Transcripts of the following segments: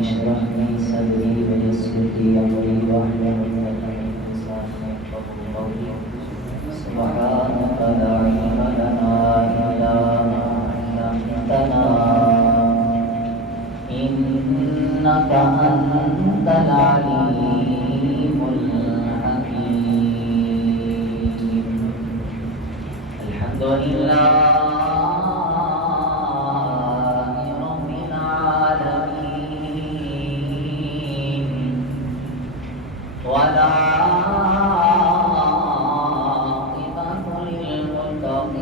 اشرح لي صدري ويسر لي أمري واحلل عقدة من لساني يفقهوا قولي سبحانك لا علم لنا إلا ما علمتنا إنك أنت العليم الحكيم. الحمد لله رب العالمين والعاقبة للمتقين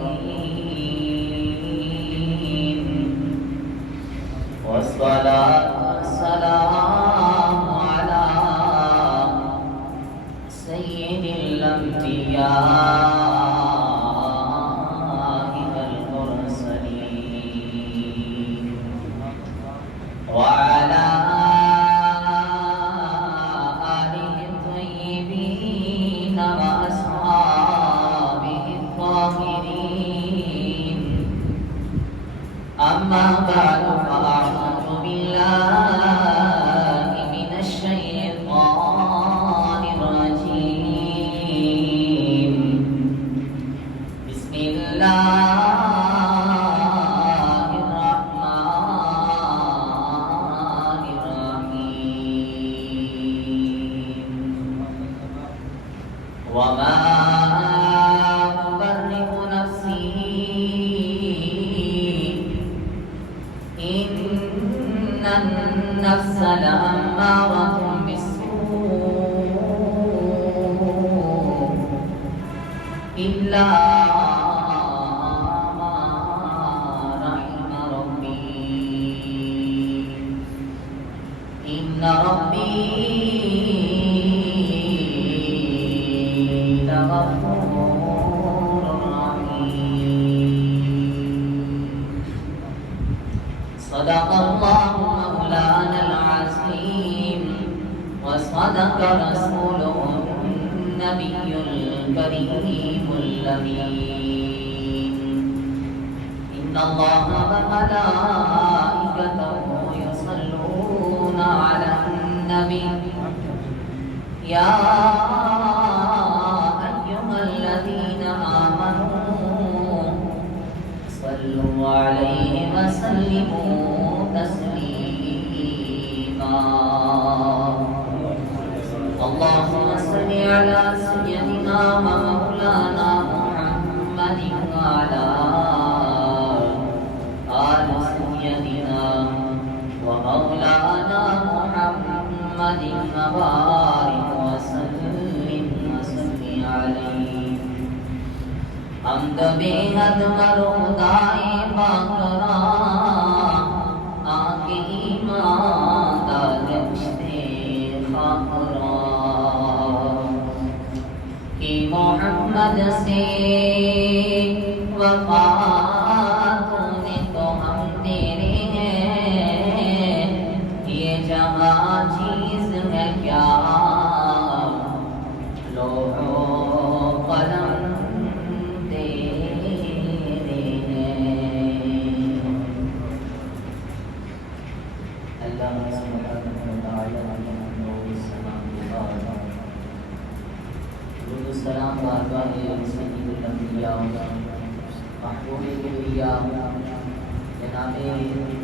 والصلاة والسلام على سيد الأنبياء والمرسلين وعلى آله الطيبين وأصحابه الطاهرين. أما بعد فأعوذ بالله من الشيطان الرجيم. بسم الله الرحمن الرحيم. وما أبرئ نفسي إن النفس لأمارة بالسوء إلا ما رحم ربي إن ربي لغفور رحيم. صدق الله مولانا العظيم وصدق رسوله النبي الكريم الأمين. إن الله وملائكته يصلون على النبي يا أيها الذين آمنوا صلوا عليه وسلموا تسليما. اللهم صل على سيدنا ومولانا محمد وعلى آل سيدنا ومولانا محمد وبارك وسلم عليه. حمد بےحد مرودائے باقرا آنکھ ایمان داد پشتے خاکرا کہ محمد سے وفا نے تو ہم تیرے ہیں. یہ جہاں چیز ہے کیا لوح و قلم السلام علیہ سید الانبیاء محبوب الانبیاء جناب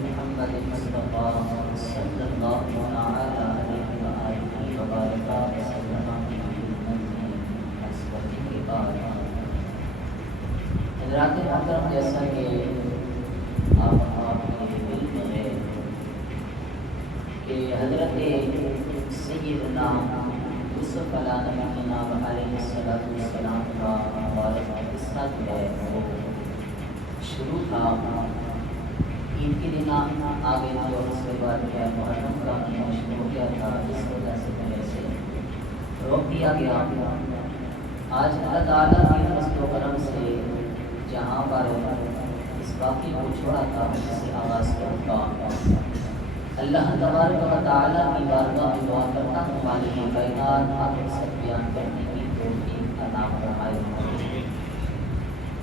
محمد مصطفیٰ صلی اللہ تعالی علیہ وآلہ وبارک وسلم کے بعد حضرات محترم، جیسا کہ آپ کے علم ہے کہ حضرت سیدنا یوسف علیہ السلام کا مبارک قصہ جو ہے وہ شروع تھا. عید کے دن آگے جو اس کے بعد کیا محرم کا مہینہ شروع ہو گیا تھا، اس وجہ سے پہلے سے روک دیا گیا. آج اللہ تعالیٰ کی فضل و کرم سے جہاں پر اس واقعے کو چھوڑا تھا اسے آغاز کیا تھا. اللہ تبارک و تعالیٰ کی بارگاہ میں دعا کرتا ہوں خالق کائنات آپ کو سب بیان کرنے کی توفیق عطا فرمائے.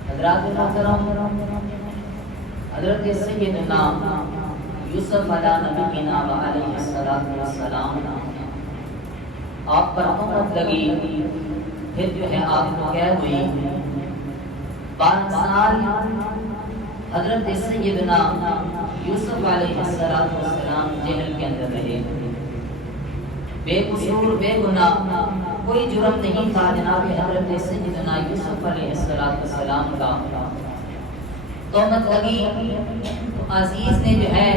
حضرات محترم، حضرت سیدنا یوسف علیہ نبینا و علیہ السلام آپ پر تہمت لگی، پھر جو ہے آپ کو قید ہوئی، 12 سال حضرت سیدنا یوسف علیہ السلام جیل کے اندر رہے، بے قصور بے گناہ، کوئی جرم نہیں تھا جناب حضرت سیدنا یوسف علیہ السلام کا، تہمت لگی تو عزیز نے جو ہے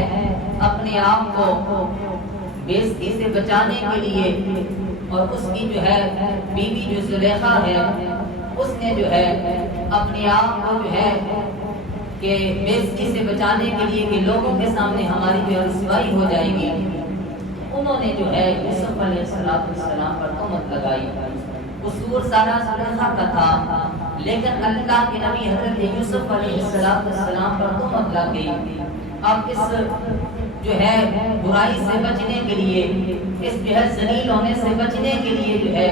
اپنے آپ کو بے عزتی سے بچانے کے لیے، اور اس کی جو ہے بیوی جو زلیخا ہے اس نے جو ہے اپنے آپ کو جو ہے کہ بے عزتی سے بچانے کے لیے کہ لوگوں کے سامنے ہماری جو رسوائی ہو جائے گی، انہوں نے جو ہے یوسف علیہ السلام پر تہمت لگائی۔ قصور سارا زلیخا کا تھا، لیکن اللہ کے نبی حضرت یوسف علیہ السلام پر تہمت لگ گئی۔ اب اس جو ہے برائی سے بچنے کے لیے، اس جو ہے ذلیل ہونے سے بچنے کے لیے جو ہے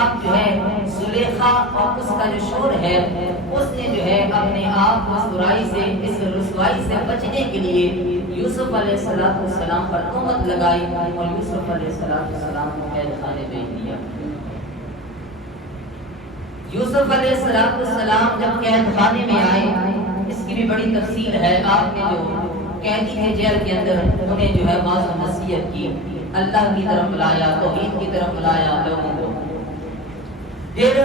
اب جو ہے زلیخا اور اس کا جو شور ہے اس نے جو ہے اپنے آپ کو اس برائی سے، اس رسوائی سے بچنے کے لیے یوسف علیہ السلام پر تہمت لگائی اور یوسف علیہ السلام کو قید خانے بھیج دیا۔ یوسف علیہ السلام جب قید خانے میں آئے، اس کی بھی بڑی تفصیل ہے۔ آپ نے جو قیدی تھے جیل کے اندر، انہیں جو ہے واعظ و نصیحت کی، اللہ کی طرف بلایا، توحید کی طرف بلایا لوگوں کو۔ پھر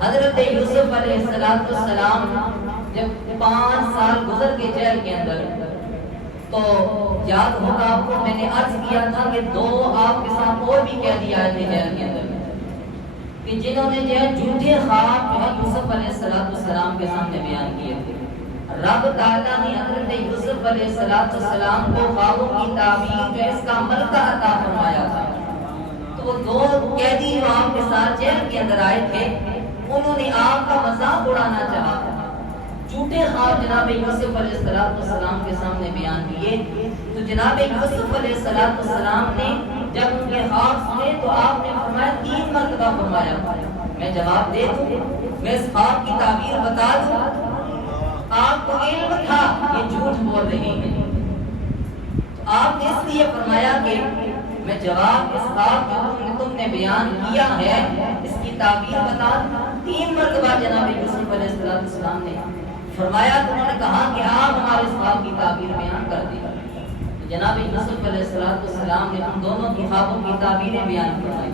حضرت یوسف علیہ السلام جب 5 سال گزر کے جیل کے اندر، تو یاد ہوگا آپ کو میں نے عرض کیا تھا کہ 2 آپ کے ساتھ اور بھی قیدی آئے تھے جیل کے اندر، کہ جنہوں نے جو ہے جھوٹے خواب جو ہے یوسف علیہ السلام کے سامنے بیان کیے تھے۔ رب تعالیٰ نے حضرت یوسف علیہ السلام کو خوابوں کی تعبیر جو اس کا ملکہ عطا فرمایا تھا۔ تو وہ 2 قیدی جو آپ کے ساتھ جیل کے اندر آئے تھے، انہوں نے آپ کا مذاق اڑانا چاہا، جھوٹے خواب جناب یوسف علیہ السلام کے سامنے بیان کیے۔ تو جناب یوسف علیہ السلام نے جب ان کے خواب سنے تو آپ نے فرمایا 3 مرتبہ فرمایا، میں جواب دے دوں، میں اس خواب کی تعبیر بتا دوں، آپ کو علم تھا یہ جھوٹ بول رہی ہیں۔ آپ نے اس لیے فرمایا کہ میں جواب اس خواب جو تم نے بیان کیا ہے اس کی تعبیر بتا دوں۔ 3 مرتبہ جناب یوسف علیہ السلام نے فرمایا تو انہوں نے کہا کہ آپ ہمارے اس خواب کی تعبیر بیان کر دیں۔ جناب یوسف علیہ السلام نے ان دونوں کی خوابوں کی تعبیریں بیان فرمائی۔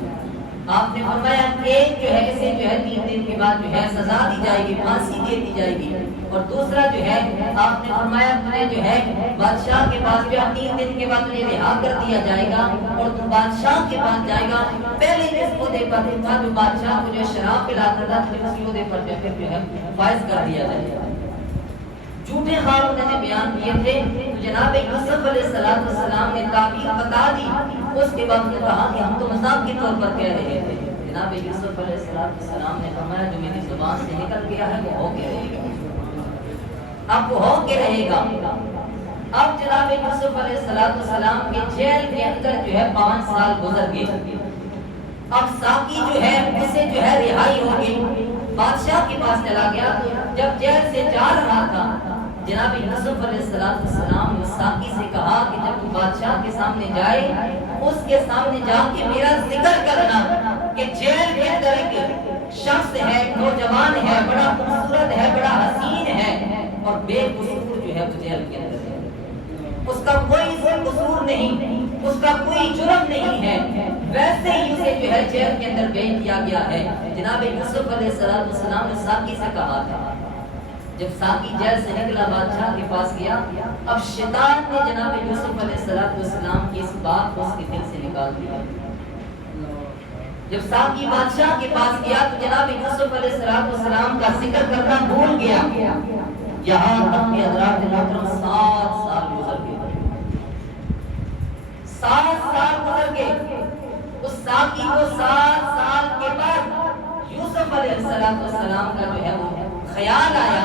آپ نے فرمایا ایک جو ہے اسے جو ہے 3 دن کے بعد جو ہے سزا دی جائے گی، پھانسی دے دی جائے گی، اور دوسرا جو ہے آپ نے فرمایا تمہیں جو ہے بادشاہ کے پاس جو ہے 3 دن کے بعد تمہیں رہا کر دیا جائے گا اور تم بادشاہ کے پاس جائے گا۔ پہلے جس عہدے پر تھا جو بادشاہ کو جو ہے شراب پلاتا تھا، اس عہدے پر جو ہے فائز کر دیا جائے گا۔ جھوٹے خواب انہوں نے بیان کیے تھے، تو جناب یوسف علیہ السلام نے تعبیر بتا دی۔ اس کے بعد نے کہا کہ ہم تو مذاق کے طور پر کہہ رہے تھے۔ جناب یوسف علیہ السلام نے فرمایا جو میری زبان سے نکل گیا ہے وہ ہو کے رہے گا، اب وہ ہو کے رہے گا۔ اب جناب یوسف علیہ السلام کے جیل کے اندر جو ہے 5 سال گزر گئے۔ اب ساقی جو ہے اسے جو ہے رہائی ہو گئی، بادشاہ کے پاس چلا گیا۔ جب جیل سے جا رہا تھا جناب یوسف علیہ السلام نے ساقی سے کہا کہ جب تو بادشاہ کے سامنے جائے اس کے سامنے جا کے میرا ذکر کرنا کہ جیل کے اندر ایک شخص ہے، نوجوان ہے، بڑا خوبصورت ہے، بڑا حسین ہے اور بے قصور جو ہے وہ جیل کے اندر ہے، اس کا کوئی قصور نہیں، اس کا کوئی جرم نہیں ہے، ویسے ہی اسے جو ہے جیل کے اندر بھیج دیا گیا ہے۔ جناب یوسف علیہ السلام نے ساقی سے کہا تھا، جب ساقی جیل سے نکلا بادشاہ کے پاس گیا، اب شیطان نے جناب یوسف علیہ السلام کی اس بات کو اس کے دل سے نکال دیا۔ جب ساقی بادشاہ کے پاس گیا تو جناب یوسف علیہ السلام کا ذکر کرنا بھول گیا، یہاں تک کہ حضرات محترم 7 سال گزر گئے، 7 سال گزر گئے۔ اس ساقی کو 7 سال کے بعد یوسف علیہ السلام کا جو ہے وہ خیال آیا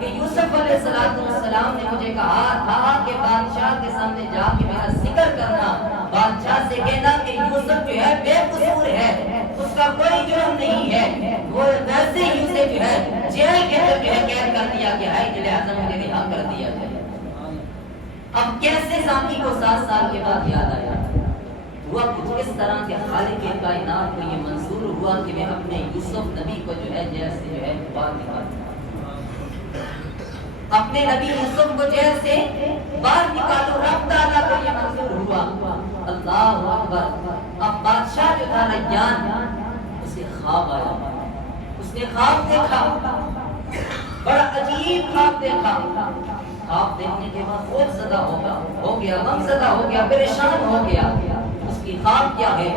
کہ یوسف علیہ السلام نے مجھے کہا تھا کہ بادشاہ کے سامنے جا کے میرا ذکر کرنا، بادشاہ سے کہنا کہ یوسف جو ہے بے قصور ہے، اس کا کوئی جرم نہیں ہے، وہ ویسے ہی اسے جو ہے جیل کے اندر جو ہے قید کر دیا گیا ہے، جلے اعظم میں رہا کر دیا جائے۔ اب کیسے ساقی کو 7 سال کے بعد یاد آیا؟ ہوا کچھ اس طرح کے خالق کائنات کو یہ منظور ہوا کہ میں اپنے یوسف نبی کو جو ہے جیل سے جو ہے باہر نکالوں، اپنے نبی یوسف کو جیل سے باہر نکالوں۔ رب تعالیٰ کو یہ منظور ہوا۔ اللہ اکبر۔ اب بادشاہ جو تھا ریان، اسے خواب آیا، اس نے خواب دیکھا، بڑا عجیب خواب دیکھا۔ خواب دیکھنے کے بعد خوف زدہ ہو گیا، غم زدہ ہو گیا، پریشان ہو گیا۔ اس کی خواب کیا ہے؟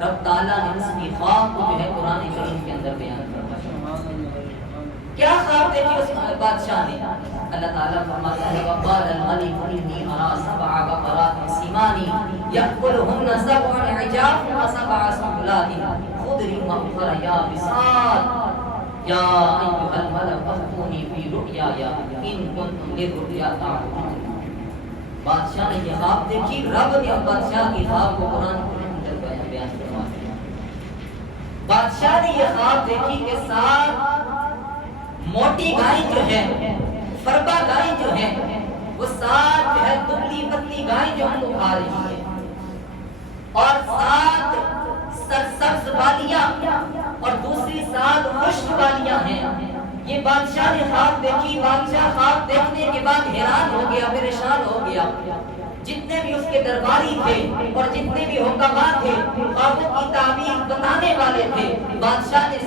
رب تعالیٰ نے اس کی خواب کو جو ہے قرآن کریم کے اندر بیان کیا۔ کیا خواب دیکھی اس بادشاہ نے؟ اللہ تعالیٰ فرماتا ہے وَقَالَ الْمَلِكُ إِنِّي أَرَىٰ سَبْعَ بَقَرَاتٍ سِمَانٍ يَأْكُلُهُنَّ سَبْعٌ عِجَافٌ وَسَبْعَ سُنبُلَاتٍ خُضْرٍ وَأُخَرَ يَابِسَاتٍ یا ایھا الملأ افتونی فی رؤیایا ان کنتم للرؤیا تعبرون۔ بادشاہ نے یہ خواب دیکھی، رب نے بادشاہ کی خواب کو قرآن کے اندر بیان فرما دیا۔ بادشاہ نے یہ خواب دیکھی کہ 7 موٹی گائیں جو ہے، فربا گائیں جو ہے، وہ 7 جو ہے دبلی پتلی گائیں جو ہم کو کھا رہی ہے، اور 7 سرسبز والیاں اور دوسری 7 خشک والیاں ہیں۔ یہ بادشاہ نے خواب دیکھی۔ بادشاہ خواب دیکھنے کے بعد حیران ہو گیا، پریشان ہو گیا۔ جتنے بھی اس کے درباری تھے اور جتنے بھی حکماء تھے، خوابوں کی تعبیر بتانے والے تھے، بادشاہ نے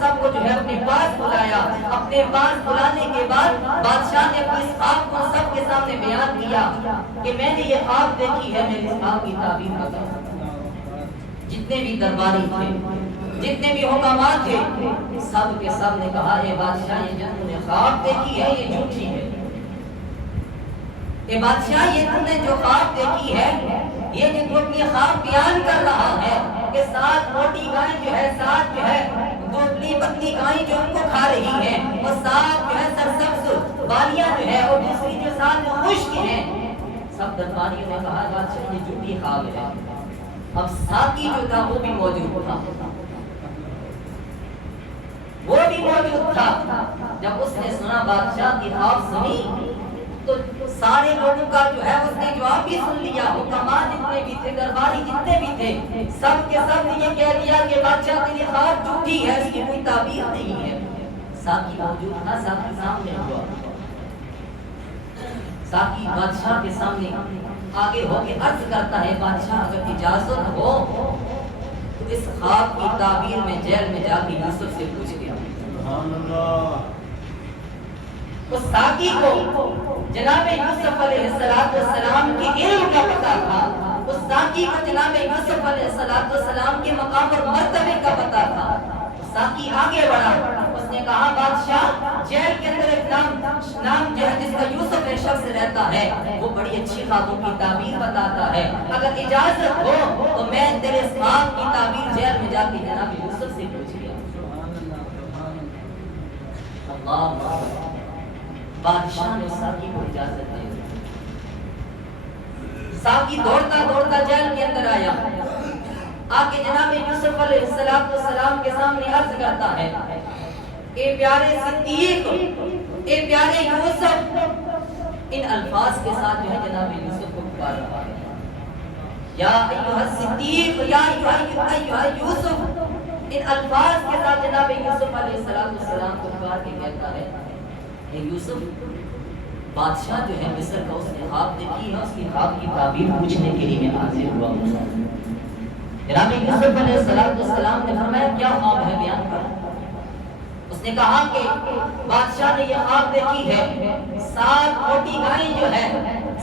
سب کو جو ہے اپنے پاس بلایا۔ اپنے پاس بلانے کے بعد بادشاہ نے اپنی اس خواب کو سب کے سامنے بیان کیا کہ میں نے یہ خواب دیکھی ہے، میرے اس خواب کی تعبیر بتا۔ جتنے بھی درباری تھے، جتنے بھی حکماء تھے، سب کے سب نے کہا اے بادشاہ یہ جو تم نے خواب دیکھی ہے یہ جھوٹی ہے۔ اے بادشاہ یہ تم نے جو خواب دیکھی ہے، یہ جو تم اپنی خواب بیان کر رہا ہے کہ 7 موٹی گائیں جو ہے، 7 جو ہے دبلی پتلی گائیں جو ان کو کھا رہی ہیں، اور 7 جو ہے سرسبز والیاں جو ہے، اور دوسری جو 7 خشک ہیں۔ سب درباریوں نے کہا بادشاہ یہ جھوٹی خواب ہے۔ اب ساقی جو تھا وہ بھی موجود تھا، وہ بھی موجود تھا۔ جب اس نے سنا بادشاہ کی خواب سنی تو سارے لوگوں کا جو ہے اس نے جواب بھی سن لیا۔ حکماء جتنے بھی تھے، درباری جتنے بھی تھے، سب کے سب نے یہ کہہ دیا کہ بادشاہ تیری خواب جھوٹی ہے، اس کی کوئی تعبیر نہیں ہے۔ ساقی موجود تھا، ساقی سامنے ہوا۔ ساقی بادشاہ کے سامنے آگے ہو کے عرض کرتا ہے بادشاہ اگر اجازت ہو تو اس خواب کی تعبیر میں جیل میں جا کے یوسف سے پوچھ گیا۔ اس ساقی کو جناب یوسف علیہ السلام کے علم کا پتہ تھا، اس ساقی کو جناب یوسف علیہ السلام کے مقام اور مرتبے کا پتہ تھا۔ ساقی آگے بڑھا، اس نے کہا بادشاہ جیل کے اندر ایک نام جو ہے جس کا یوسف ایک شخص رہتا ہے، وہ بڑی اچھی خوابوں کی تعبیر بتاتا ہے، اگر اجازت ہو تو میں تیرے خواب کی تعبیر جیل میں جا کے جناب یوسف سے پوچھ لیا۔ اللہ، بادشاہ نے ساقی کو اجازت دی۔ ساقی دوڑتا دوڑتا جیل کے اندر آیا، آگے جناب یوسف علیہ السلام کے سامنے عرض کرتا ہے اے پیارے صدیق، اے پیارے یوسف، ان الفاظ کے ساتھ جو ہے جناب یوسف کو پکار رہا ہے، یا ایھا الصدیق، یا ایھا یوسف، ان الفاظ کے ساتھ جناب یوسف علیہ السلام کو پکار کے کہتا ہے اے یوسف، بادشاہ جو ہے مصر کا اس نے خواب دیکھی ہے، اس کی خواب کی تعبیر پوچھنے کے لیے میں حاضر ہوا ہوں۔ جناب یوسف علیہ السلام نے فرمایا کیا خواب ہے بیان کر۔ اس نے کہا کہ بادشاہ نے یہ خواب دیکھی ہے، 7 موٹی گائیں جو ہے،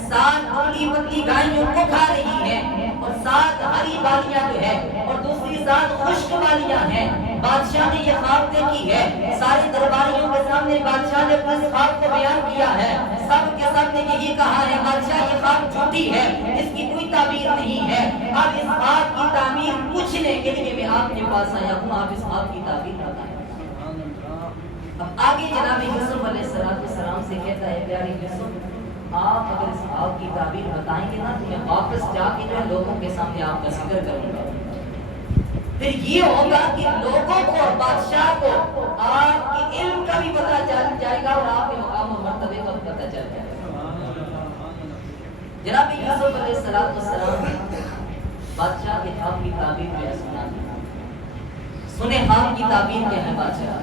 7 دبلی پتلی گائیں جو ان کو کھا رہی ہیں، اور 7 ہری والیاں جو ہے، اور دوسری 7 خشک والیاں ہیں۔ بادشاہ نے یہ خواب دیکھی ہے، سارے درباریوں کے سامنے بادشاہ نے اپنے خواب کو بیان کیا ہے، سب کے سب نے یہی کہا ہے بادشاہ یہ خواب جھوٹی ہے، اس کی کوئی تعبیر نہیں ہے۔ اب اس خواب کی تعبیر پوچھنے کے لیے میں آپ کے پاس آیا ہوں، آپ اس خواب کی تعبیر بتائیں۔ اب آگے جناب یوسف علیہ السلام سے کہتا ہے پیارے یوسف، آپ اگر اس خواب کی تعبیر بتائیں گے نا تو میں واپس جا کے جو ہے لوگوں کے سامنے آپ کا ذکر کروں گا، پھر یہ ہوگا کہ لوگوں کو اور بادشاہ کو آپ کے علم کا بھی پتہ چل جائے گا اور آپ کے مقام و مرتبے کا بھی پتہ چل جائے گا۔ جناب یوسف علیہ السلام بادشاہ کے خواب کی تعبیر کیا سناتے ہیں. سنے خواب کی تعبیر کیا ہے بادشاہ.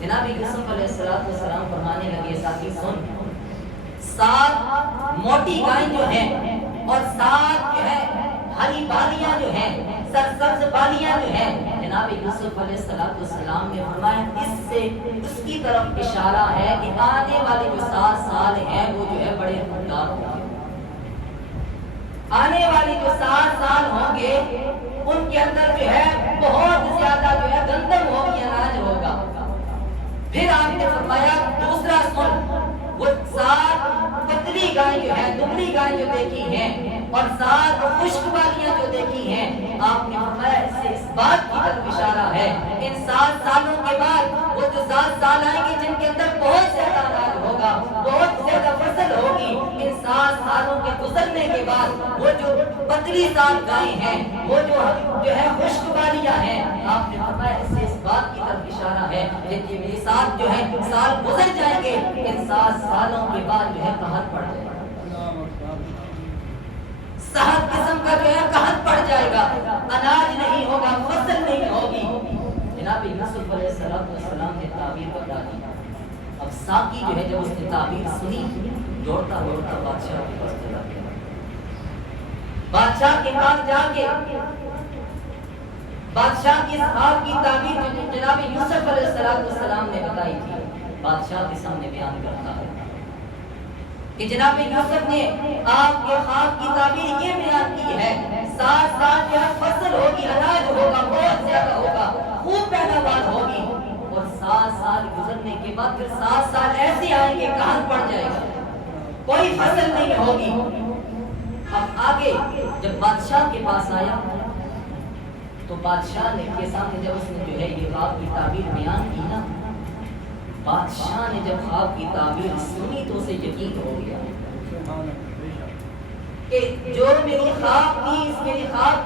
جناب یوسف علیہ السلام فرمانے لگے ساتھی سن، 7 موٹی گائیں جو ہیں اور 7 جو ہے ہری بالیاں جو ہیں، سرسبز بالیاں جو ہیں، جناب یوسف علیہ السلام نے فرمایا اس سے اس کی طرف اشارہ ہے کہ آنے والے جو 7 سال ہیں وہ جو ہے بڑے خوشگوار ہوں گے. آنے والے جو 7 سال ہوں گے ان کے اندر جو ہے بہت زیادہ جو ہے گندم ہوگی، اناج ہوگا. پھر آپ نے فرمایا دوسرا سن، وہ 7 پتلی گائیں جو ہے، دبلی گائیں جو دیکھی ہیں اور 7 خشک والیاں جو دیکھی ہیں، آپ نے فرمایا اس سے اس بات کی طرف اشارہ ہے ان 7 سالوں کے بعد وہ جو 7 سال آئیں گے جن کے اندر بہت زیادہ اناج ہوگا، بہت زیادہ فصل ہوگی. ان 7 سالوں کے گزرنے کے بعد وہ جو پتلی 7 گائیں ہیں، وہ جو ہے خشک والیاں ہیں، آپ نے فرمایا اس سے اس بات کی طرف اشارہ ہے کہ یہ 7 جو ہے سال گزر جائیں گے، ان 7 سالوں کے بعد جو ہے قحط پڑ جائے گا، صحت قسم کا جو ہے قحط پڑ جائے گا، اناج نہیں ہوگا، فصل نہیں ہوگی. جناب یوسف علیہ السلام نے تعبیر بتا دی. اب ساقی جو ہے جب اس نے تعبیر سنی دوڑتا دوڑتا بادشاہ کے پاس چلا گیا. بادشاہ کے پاس جا کے بادشاہ کی خواب کی تعبیر جو جناب یوسف علیہ السلام نے بتائی تھی بادشاہ کے سامنے بیان کرتا ہے کہ جناب یوسف نے آپ کے خواب کی تعبیر یہ بیان کی ہے 7 سال جو ہے فصل ہوگی، اناج ہوگا، بہت زیادہ ہوگا، خوب پیداوار ہوگی، اور 7 سال گزرنے کے بعد پھر 7 سال ایسے آئیں گے قحط پڑ جائے گا، کوئی فصل نہیں ہوگی. اب آگے جب بادشاہ کے پاس آیا تو بادشاہ نے کے سامنے جب اس نے جو ہے یہ خواب کی تعبیر بیان کی نا، بادشاہ نے جب خواب کی تعبیر سنی تو اسے یقین ہو گیا کہ جو میری خواب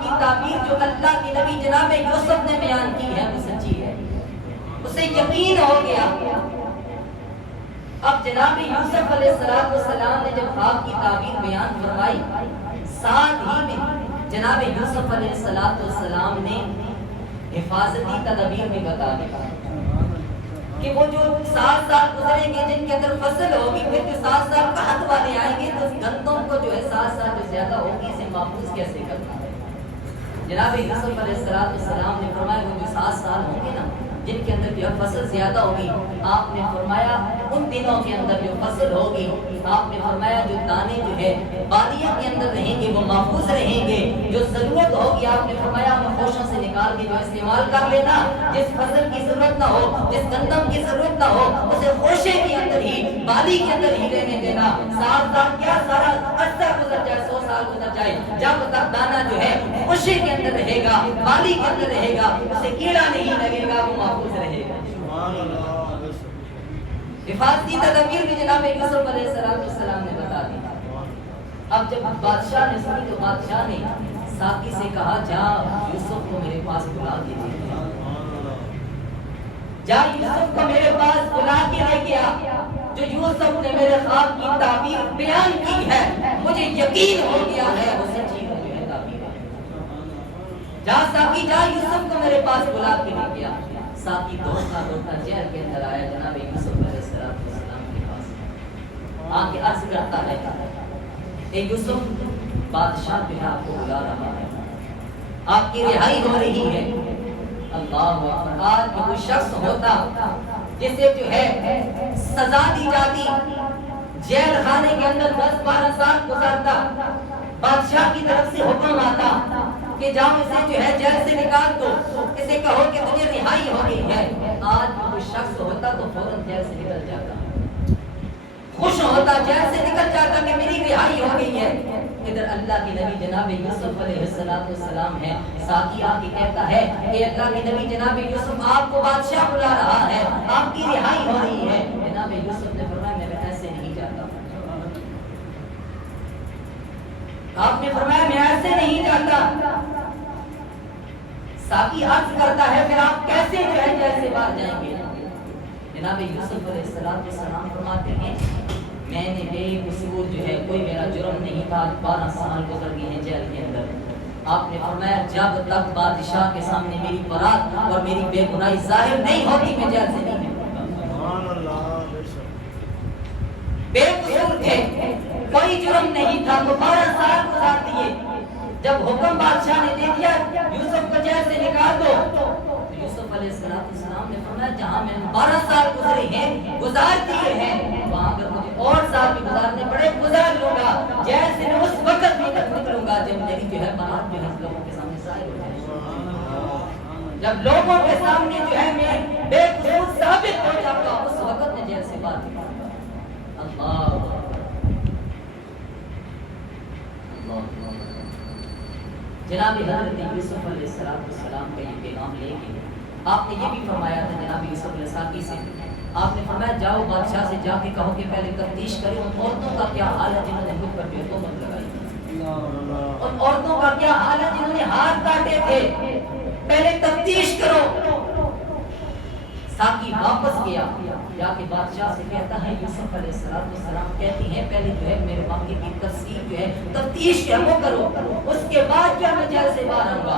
کی تعبیر جو اللہ کے نبی جناب یوسف نے بیان کی ہے وہ سچی ہے. اسے یقین ہو گیا. اب جناب یوسف علیہ السلام نے جب خواب کی تعبیر بیان فرمائی، ساتھ ہی میں جناب یوسف علیہ السلام نے حفاظتی تدابیر بھی بتا دی کہ وہ جو 7 سال گزریں گے جن کے اندر فصل ہوگی، پھر جو 7 سال قحط والے آئیں گے تو اس گندم کو جو ہے 7 سال جو زیادہ ہوگی اسے محفوظ کیسے کرنا ہے. جناب یوسف علیہ السلام نے فرمایا وہ جو 7 سال ہوں گے نا جن کے اندر جو فصل زیادہ ہوگی، آپ نے فرمایا ان دنوں کے اندر جو فصل ہوگی، آپ نے فرمایا جو دانے جو ہے بالیاں کے اندر رہیں گے وہ محفوظ رہیں گے. جو ضرورت ہوگی آپ نے فرمایا اپنے خوشوں سے نکال کے جو استعمال کر لینا. جس فصل کی ضرورت نہ ہو، جس گندم کی ضرورت نہ ہو، اسے خوشے کے اندر ہی، بالی کے اندر ہی رہنے دینا. 7 سال کیا سارا عرصہ گزر جائے، 100 سال گزر جائے، جب تک دانا جو ہے خوشے کے اندر رہے گا، بالی کے اندر رہے گا، اسے کیڑا نہیں لگے گا، وہ محفوظ رہے گا. حفاظتی تدابیر بھی جناب یوسف علیہ السلام نے بتا دی. اب جب بادشاہ نے سنی تو بادشاہ نے ساقی سے کہا جا یوسف کو میرے پاس بلا کے لے گیا، جا یوسف کو میرے پاس بلا کے لے گیا. جو یوسف نے میرے خواب کی تعبیر بیان کی ہے مجھے یقین ہو گیا ہے وہ سچی ہے تعبیر. جا ساقی جا یوسف کو میرے پاس بلا کے لے گیا. ساقی دوڑتا دوڑتا جیل کے اندر آیا جناب یوسف علیہ السلام کے پاس آ کے عرض کرتا ہے اے یوسف بادشاہ جو ہے آپ کو بلا رہا ہے، آپ کی رہائی ہو رہی ہے. اللہ اکبر. آج کوئی شخص ہوتا جسے جو ہے سزا دی جاتی، جیل خانے کے اندر 10-12 سال گزارتا، بادشاہ کی طرف سے حکم آتا کہ جاؤ اسے جو ہے جیل سے نکال دو، اسے کہو کہ تجھے رہائی ہو گئی ہے. آج کوئی شخص ہوتا تو فوراً جیل سے نکل جاتا، خوش ہوتا، جیل سے نکل جاتا کہ میری رہائی ہو گئی ہے. ادھر اللہ کے نبی جناب یوسف علیہ السلام ہے. ساقی آ کے کہتا ہے کہ اللہ کے نبی جناب یوسف آپ کو بادشاہ بلا رہا ہے، آپ کی رہائی ہو رہی ہے. جناب یوسف نے فرمایا میں ایسے نہیں جاتا. آپ نے فرمایا میں ایسے نہیں جاتا. ساقی عرض کرتا ہے پھر آپ کیسے جو ہے جیل سے باہر جائیں گے؟ جناب یوسف علیہ السلام فرماتے ہیں میں نے بے قصور جو ہے کوئی میرا جرم نہیں تھا، 12 سال گزر گئے ہیں جیل کے اندر۔ آپ نے فرمایا جب تک بادشاہ کے سامنے میری برات اور میری بے گناہی ظاہر نہیں ہوتی میں جیل سے نہیں نکلوں۔ بے قصور تھے، کوئی جرم نہیں تھا، تو 12 سال گزار دیے۔ جب حکم بادشاہ نے دے دیا یوسف کو جیل سے نکال دو، تو یوسف علیہ السلام نے فرمایا جہاں میں 12 سال گزرے ہیں گزار دیے ہیں، وہاں اگر مجھے اور سال بھی گزارنے پڑے گزار لوں گا، جیل سے میں اس وقت بھی تک نکلوں گا جب میری جو ہے برات جو ہے لوگوں کے سامنے ظاہر ہو جائے، جب لوگوں کے سامنے جو ہے میں بے قصور ثابت ہو جاؤں گا، اس وقت میں جیل سے باہر نکلوں گا۔ اللہ جناب حضرت یوسف علیہ السلام کا یہ پیغام لے کے آپ نے یہ بھی فرمایا تھا جناب یوسف علیہ السلام سے، آپ نے فرمایا جاؤ بادشاہ سے جا کے کہو کہ پہلے تفتیش کریں ان عورتوں کا کیا حال ہے جنہوں نے مجھ پر بے تہمت لگائی، ان عورتوں کا کیا حال ہے جنہوں نے ہاتھ کاٹے تھے، پہلے تفتیش کرو۔ ساقی واپس گیا، جا کے بادشاہ سے کہتا ہے یوسف علیہ السلام کہتی ہیں پہلے جو ہے میرے معاملے کی تفصیل جو ہے تفتیش جو ہے وہ کرو، اس کے بعد کیا میں جیل سے باہر آؤں گا۔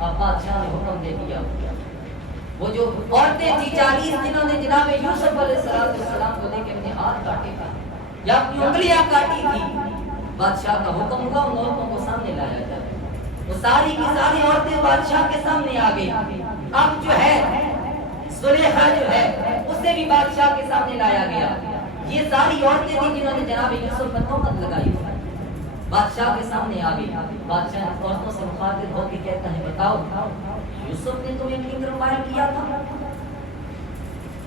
اب بادشاہ نے حکم دے دیا، وہ جو عورتیں تھی 40 جنہوں نے جناب یوسف علیہ السلام کو دیکھ کے اپنے ہاتھ کاٹے تھے یا اپنی انگلیاں کاٹی تھی، بادشاہ کا حکم ہوا ان عورتوں کو سامنے لایا جائے۔ وہ ساری کی ساری عورتیں بادشاہ کے سامنے آ گئی۔ اب جو ہے زلیخا جو ہے اسے بھی بادشاہ کے سامنے لایا گیا۔ یہ ساری عورتیں تھیں جنہوں نے جناب یوسف پر تہمت لگائی، بادشاہ کے سامنے آ گئی۔ بادشاہ عورتوں سے مخاطب ہو کے کہتا ہے بتاؤ یوسف نے تمہیں کن طرح فائر کیا تھا؟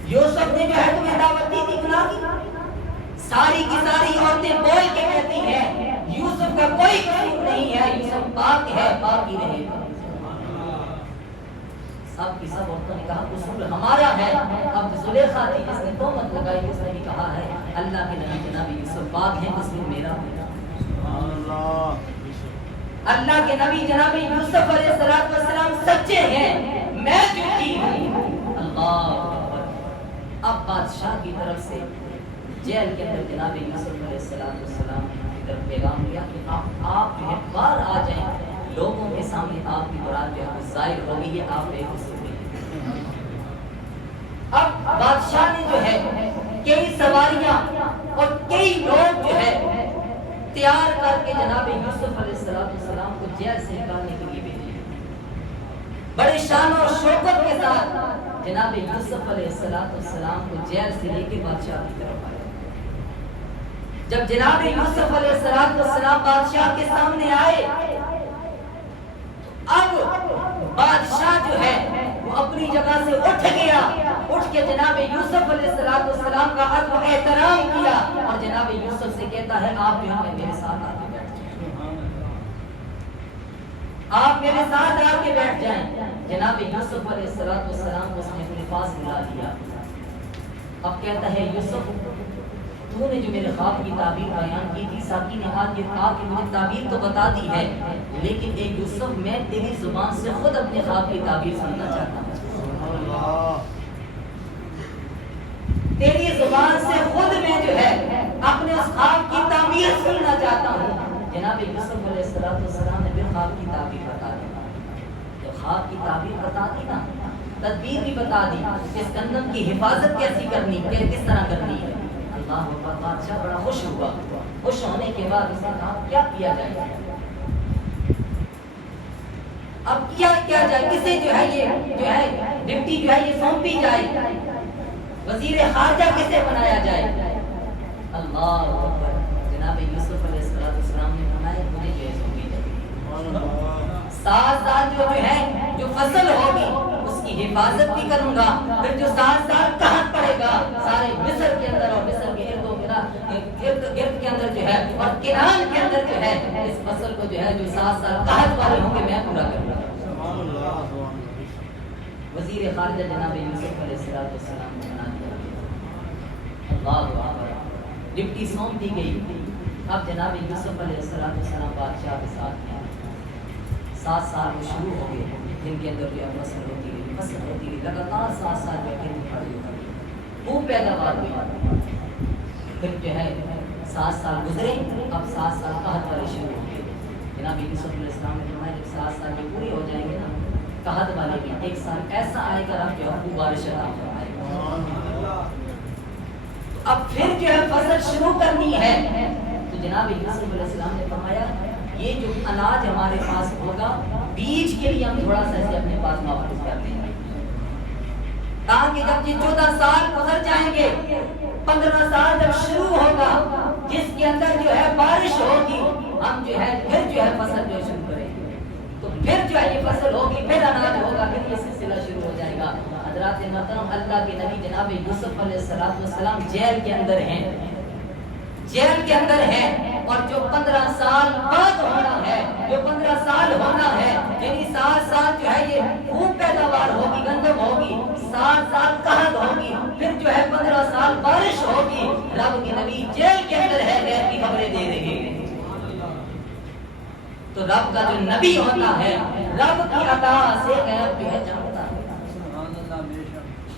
یوسف نے جو ہے تمہیں دعوت دی تھی گناہ کی؟ ساری کی ساری عورتیں بول کے کہتی ہیں یوسف کا کوئی قصور نہیں ہے، یوسف پاک ہے، پاک ہی رہے گا۔ سب کی سب عورتوں نے کہا قصور ہمارا ہے۔ اب زلیخا تھی جس نے تہمت لگائی، اس نے بھی کہا ہے اللہ کے نبی جناب یوسف پاک ہے، قصور میرا ہے۔ اللہ کے نبی جناب یوسف علیہ السلام سچے ہیں، میں جھوٹی ہوں۔ اللہ اکبر۔ اب بادشاہ کی طرف سے جیل کے اندر جناب یوسف علیہ السلام کی طرف پیغام دیا کہ آپ جو ہے باہر آ جائیں، لوگوں کے سامنے آپ کی برات جو ہے ظاہر ہو گئی ہے، آپ بے قصور ہیں۔ اب بادشاہ نے جو ہے کئی سواریاں اور کئی لوگ جو ہے تیار کر کے جناب یوسف علیہ السلام کو جیل سے نکالنے کے لیے بھیجے، بڑے شان اور شوکت کے ساتھ جناب یوسف علیہ السلام کو جیل سے لے کے بادشاہ کی طرف آئے۔ جب جناب یوسف علیہ السلام بادشاہ کے سامنے آئے، اب بادشاہ جو ہے وہ اپنی جگہ سے اٹھ گیا، اٹھ کے جناب یوسف علیہ السلام کا ادب و احترام کیا اور جناب یوسف سے کہتا ہے آپ جو ہے میرے ساتھ آ کے بیٹھ جائیں، آپ میرے ساتھ آ کے بیٹھ جائیں۔ جناب یوسف علیہ السلام کو اس نے اپنے پاس بلا لیا۔ اب کہتا ہے یوسف تو نے جو میرے خواب کی تعبیر بیان کی تھی، ساقی نے کہا کہ مجھے تعبیر تو بتا دی ہے، لیکن اے یوسف میں تیری زبان سے خود اپنے خواب کی تعبیر سننا چاہتا ہوں، تیری زبان سے خود میں جو ہے اپنے اس خواب کی تعبیر سننا چاہتا ہوں۔ جناب یوسف علیہ السلام نے پھر خواب کی تعبیر بتا دی۔ جب خواب کی تعبیر بتا دی نا، تدبیر بھی بتا دی، اس گندم کی حفاظت کیسی کرنی ہے، کس طرح کرنی ہے۔ اللہ اکبر۔ بادشاہ بڑا خوش ہوا۔ خوش ہونے کے بعد اس نے کہا کیا کیا جائے، اب کیا کیا جائے، کسے جو ہے یہ جو ہے ڈپٹی جو ہے یہ سونپی جائے، وزیر خارجہ کسے بنایا جائے۔ اللہ اکبر۔ جناب یوسف علیہ السلام نے فرمایا مجھے جو ہے سونپی جائے، 7 سال جو ہے جو فصل ہوگی اس کی حفاظت بھی کروں گا، پھر جو 7 سال قحط پڑے گا سارے مصر کے اندر اور مصر کے گرد کے اندر جو ہے اور کنعان کے اندر جو ہے اس فصل کو جو ہے جو 7 سال قحط والے ہوں گے میں پورا کروں گا۔ وزیر خارجہ جناب یوسف علیہ السلام نے بنا دیا۔ اللہ اکبر۔ ڈپٹی سونپ دی گئی۔ اب جناب یوسف علیہ السلام بادشاہ کے ساتھ ہیں، 7 سال وہ شروع ہو گئے جن کے اندر جو ہے فصل ہوتی رہی لگاتار 7 سال میں کھیتی باڑی ہوتی رہی، خوب پیداوار ہوئی۔ پھر جو ہے 7 سال گزرے، اب 7 سال قحط والے شروع ہوں گے۔ جناب یوسف علیہ السلام نے فرمایا جب 7 سال کے پورے ہو جائیں گے نا، قحط والے بھی 1 سال ایسا آئے گا رب جو خوب بارش عطا فرمائے گا۔ اب پھر جو ہے فصل شروع کرنی ہے، تو جناب یوسف علیہ السلام نے فرمایا یہ جو اناج ہمارے پاس ہوگا، بیج کے لیے ہم تھوڑا سا اسے اپنے پاس محفوظ کر دیں گے، تاکہ جب یہ 14 سال گزر جائیں گے، 15 سال جب شروع ہوگا جس کے اندر جو ہے بارش ہوگی، ہم جو ہے پھر جو ہے فصل جو شروع کریں گے، تو پھر جو ہے یہ فصل ہوگی، پھر اناج ہوگا، پھر یہ سلسلہ شروع ہو جائے گا۔ حضرات محترم، اللہ کے نبی جناب یوسف علیہ السلام جیل کے اندر ہیں، جیل کے اندر ہے، اور جو 15 سال بعد ہونا ہے، جو 15 سال ہونا ہے، یعنی 7 سال جو ہے یہ خوب پیداوار ہوگی، گندم ہوگی، 7 سال قحط ہوگی، پھر جو ہے 15 سال بارش ہوگی، رب کے نبی جیل کے اندر ہے، غیب کی خبریں دے رہے ہیں۔ تو رب کا جو نبی ہوتا ہے، رب کی عطا سے غیب جو ہے جانتا ہے،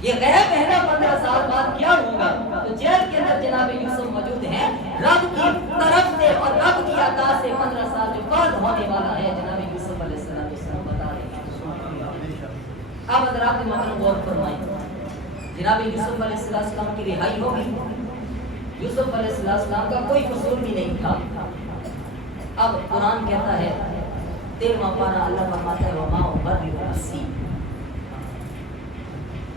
یہ غیب ہے نا 15 سال بعد کیا ہوگا۔ تو جیل کے اندر جناب یوسف موجود ہیں، رب کی طرف سے اور رب کی عطا سے 15 سال جو بعد ہونے والا ہے، جناب یوسف علیہ السلام بتا رہے ہیں۔ اب حضرات محترم غور فرمائیں، جناب یوسف علیہ السلام کی رہائی ہوگی، یوسف علیہ السلام کا کوئی قصور بھی نہیں تھا۔ اب قرآن کہتا ہے 13واں پارہ، اللہ فرماتا ہے وما ابرئ نفسی،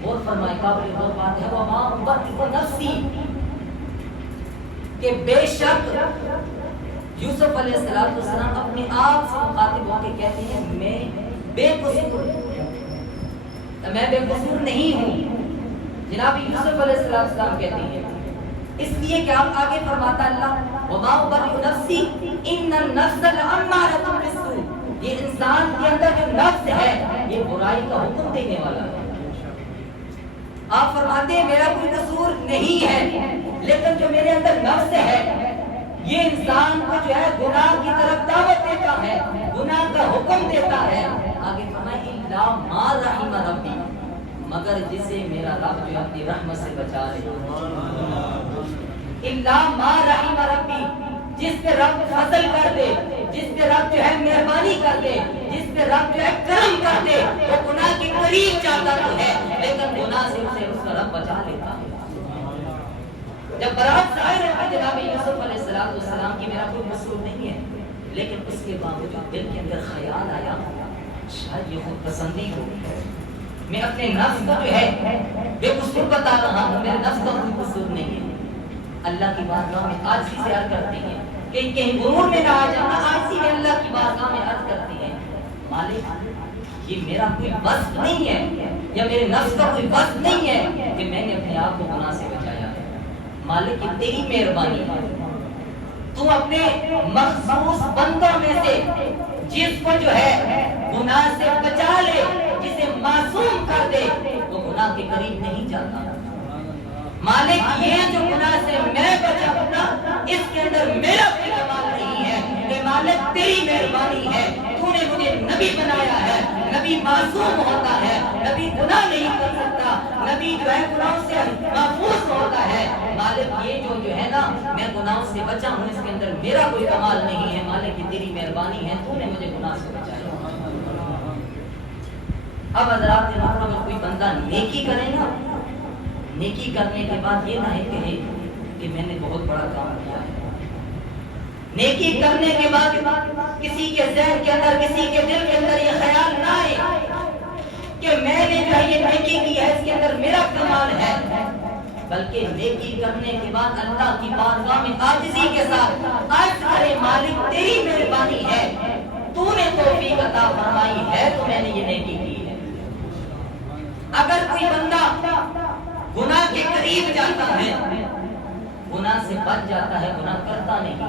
اور فرمائے قابل غور بات ہے وما ابرئ نفسی، کہ بے شک یوسف علیہ السلام اپنے آپ سے مخاطب ہو کے کہتے ہیں میں بے قصور نہیں ہوں۔ جناب یوسف علیہ السلام کہتے ہیں اس لیے کہ آپ آگے فرماتا اللہ وما ابرئ نفسی ان النفس لامارۃ بالسوء، یہ انسان کے اندر جو نفس ہے یہ برائی کا حکم دینے والا ہے۔ آپ فرماتے ہیں میرا کوئی قصور نہیں ہے، لیکن جو میرے اندر نفس ہے یہ انسان کو جو ہے گناہ کی طرف دعوت دیتا ہے، گناہ کا حکم دیتا ہے۔ آگے فرمائے الا ما رحم ربی، مگر جسے میرا رب جو اپنی رحمت سے بچا لے، الا ما رحم ربی، جس پہ رب فضل کر دے، جس پہ رب جو ہے مہربانی کر دے، جس پہ رب جو ہے کرم کر دے، وہ گناہ کے قریب جاتا تو ہے لیکن گناہ سے اسے اس کا رب بچا لیتا ہے۔ جب برات ظاہر ہے جناب یوسف علیہ السلام کی میرا کوئی قصور نہیں ہے، لیکن اس کے باوجود دل کے اندر خیال آیا شاید یہ خود پسندی ہو، میں اپنے نفس کو جو ہے بے قصور بتا رہا ہوں، میرے نفس کا کوئی قصور نہیں ہے۔ اللہ کی بارگاہ میں عاجزی سے عرض کرتے ہیں کہ کہیں غرور میں نہ آ جانا، عاجزی میں اللہ کی بارگاہ میں عرض کرتے ہیں مالک یہ میرا کوئی بس نہیں ہے، یا میرے نفس کا کوئی بس نہیں ہے کہ میں نے اپنے آپ کو گناہ سے بچایا ہے، مالک یہ تیری مہربانی ہے، تو اپنے مخصوص بندوں میں سے جس کو جو ہے گناہ سے بچا لے، جسے معصوم کر دے، وہ گناہ کے قریب نہیں جاتا۔ مالک یہ جو گناہ سے میں بچا ہوں اس کے اندر میرا کوئی کمال نہیں ہے، کہ مالک تیری مہربانی ہے، تو نے مجھے نبی بنایا ہے، نبی معصوم ہوتا ہے، نبی گناہ نہیں کر سکتا، نبی جو ہے گناہوں سے محفوظ ہوتا ہے۔ مالک یہ جو ہے نا میں گناہوں سے بچا ہوں اس کے اندر میرا کوئی کمال نہیں ہے، مالک یہ تیری مہربانی ہے، تو نے مجھے گناہ سے بچایا۔ اب حضرات اگر کوئی بندہ نیکی کرے نا، نیکی کرنے کے بعد یہ نہ کہے کہ میں نے بہت بڑا کام کیا ہے، نیکی کرنے کے بعد کسی کے ذہن کے اندر، کسی کے دل کے اندر یہ خیال نہ آئے کہ میں نے جو یہ نیکی کی ہے اس کے اندر میرا کمال ہے، بلکہ نیکی کرنے کے بعد اللہ کی بارگاہ میں عاجزی کے ساتھ عرض کرے مالک تیری مہربانی ہے، تو نے توفیق عطا فرمائی ہے تو میں نے یہ نیکی کی ہے۔ اگر کوئی بندہ گناہ کے قریب جاتا ہے، گناہ سے بچ جاتا ہے، گناہ کرتا نہیں ہے،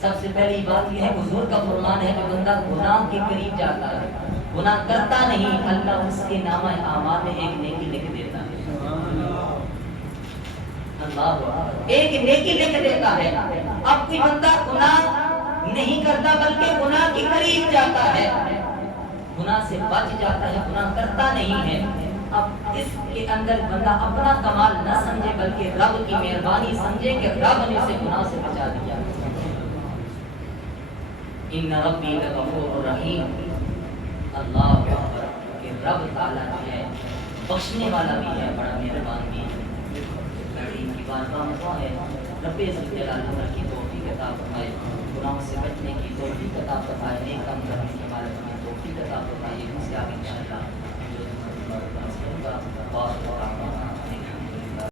سب سے پہلی بات یہ ہے حضور کا فرمان ہے کہ بندہ گناہ کے قریب جاتا ہے، گناہ کرتا نہیں، اللہ اس کے نامہ اعمال میں ایک نیکی لکھ دیتا ہے، اللہ ایک نیکی لکھ دیتا ہے۔ اب کوئی بندہ گناہ نہیں کرتا بلکہ گناہ کے قریب جاتا ہے، گناہ سے بچ جاتا ہے، گناہ کرتا نہیں ہے، اب اس کے اندر بندہ اپنا کمال نہ سمجھے بلکہ رب کی مہربانی سمجھے کہ رب نے اسے گناہ سے بچا دیا۔ ان ربی لغفور رحیم، اللہ اکبر، کہ رب تعالیٰ جو ہے بخشنے والا بھی ہے، بڑا مہربان بھی ہے۔ ان کی بارگاہ میں دعا ہے رب ذوالجلال عمل کی توفیق عطا فرمائے، گناہوں سے بچنے کی توفیق عطا فرمائے، نیک کام کرنے کی ہمارے